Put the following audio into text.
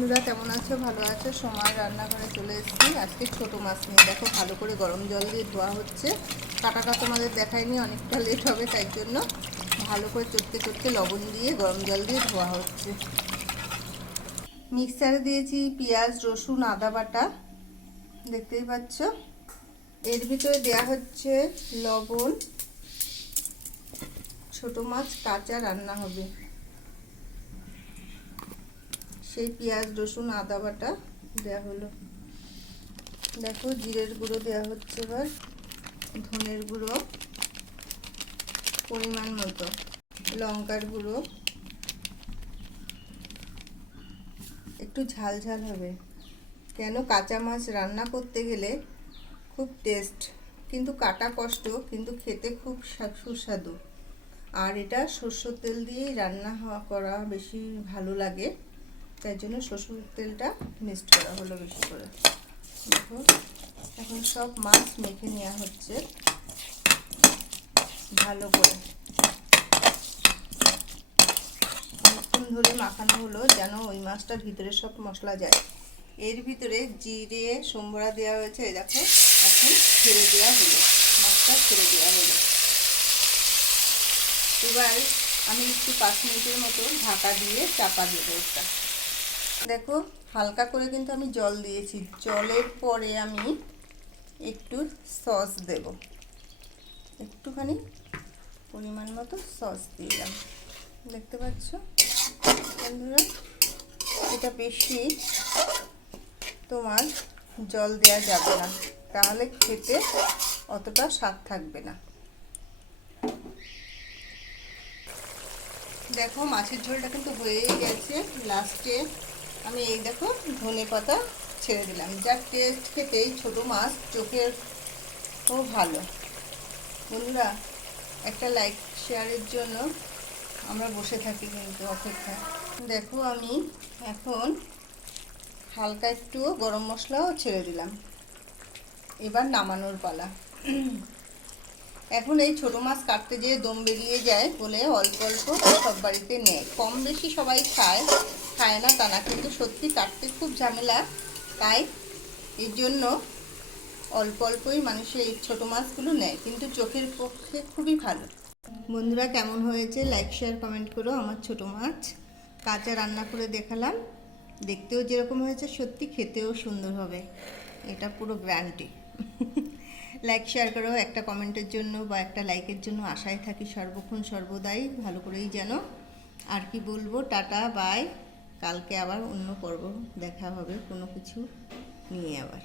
বন্ধুরা, কেমন আছো? ভালো আছো? সময় রান্নাঘরে চলে এসেছি। আজকে ছোট মাছ নিয়ে। দেখো, ভালো করে গরম জল দিয়ে ধোয়া হচ্ছে। কাটাটা তোমাদের দেখায়নি অনেকটা লেট হবে, তাই জন্য ভালো করে চটকে চটকে লবণ দিয়ে গরম জল দিয়ে ধোয়া হচ্ছে। মিক্সারে দিয়েছি পেঁয়াজ, রসুন, আদা বাটা। দেখতেই পাচ্ছ? এর ভিতরে দেয়া হচ্ছে লবণ। ছোট মাছ কাঁচা রান্না হবে। সেই পেঁয়াজ, রসুন, আদা বাটা দেওয়া হলো। দেখো জিরের গুঁড়ো দেওয়া হচ্ছে এবার, ধনের গুঁড়ো পরিমাণ মতো, লঙ্কার গুঁড়ো। একটু ঝাল ঝাল হবে। কেন কাঁচা মাছ রান্না করতে গেলে খুব টেস্ট কিন্তু কাটা কষ্ট, কিন্তু খেতে খুব সুস্বাদু। আর এটা সর্ষের তেল দিয়েই রান্না করা বেশি ভালো লাগে। তাই জন্য সরষের তেলটা মিক্সড করা হলো বেশি করে। দেখো, এখন সব মাছ মেখে নেওয়া হচ্ছে ভালো করে। অনেকক্ষণ ধরে মাখানো হলো যেন ওই মাছটার ভিতরে সব মশলা যায়। এর ভিতরে জিরে সোমবড়া দেওয়া হয়েছে দেখো, এখন ছেড়ে দেওয়া হলো। মাছটা ছেড়ে দেওয়া হলো। এবার আমি একটু পাঁচ মিনিটের মতো ঢাকা দিয়ে চাপা দেবো একটা দেখো, হালকা করে কিন্তু আমি জল দিয়েছি। জলের পরে আমি একটু সস দেব। একটুখানি পরিমাণ মতো সস দিলাম। দেখতে পাচ্ছ? বন্ধুরা, এটা বেশি তোমার জল দেওয়া যাবে না। তাহলে খেতে অতটা স্বাদ থাকবে না। দেখো, মাছের ঝোলটা কিন্তু হয়েই গেছে। লাস্টে আমি এই দেখো ধনে পাতা ছেড়ে দিলাম। যার টেস্ট খেতেই ছোটো মাছ চোখের ও ভালো। বন্ধুরা, একটা লাইক শেয়ারের জন্য আমরা বসে থাকি কিন্তু অপেক্ষা দেখো আমি এখন হালকা একটু গরম মশলাও ছেড়ে দিলাম। এবার নামানোর পালা। এখন এই ছোট মাছ কাটতে যেয়ে দম বেরিয়ে যায় বলে অল্প অল্প সব বাড়িতে নেয় কম বেশি সবাই খায় খায় না তা না, কিন্তু সত্যি কাটতে খুব ঝামেলা। তাই এর জন্য অল্প অল্পই মানুষের এই ছোটো মাছগুলো নেয়, কিন্তু চোখের পক্ষে খুবই ভালো। বন্ধুরা, কেমন হয়েছে? লাইক শেয়ার কমেন্ট করো আমার ছোট মাছ। কাঁচা রান্না করে দেখালাম। দেখতেও যেরকম হয়েছে, সত্যি খেতেও সুন্দর হবে। এটা পুরো গ্যারান্টি লাইক শেয়ার করো, একটা কমেন্টের জন্য বা একটা লাইকের জন্য আশায় থাকি সর্বক্ষণ সর্বদাই। ভালো করেই যেন আর কি বলব? টাটা বাই কালকে আবার অন্য পর্ব দেখা হবে, কোনো কিছু নিয়ে আবার।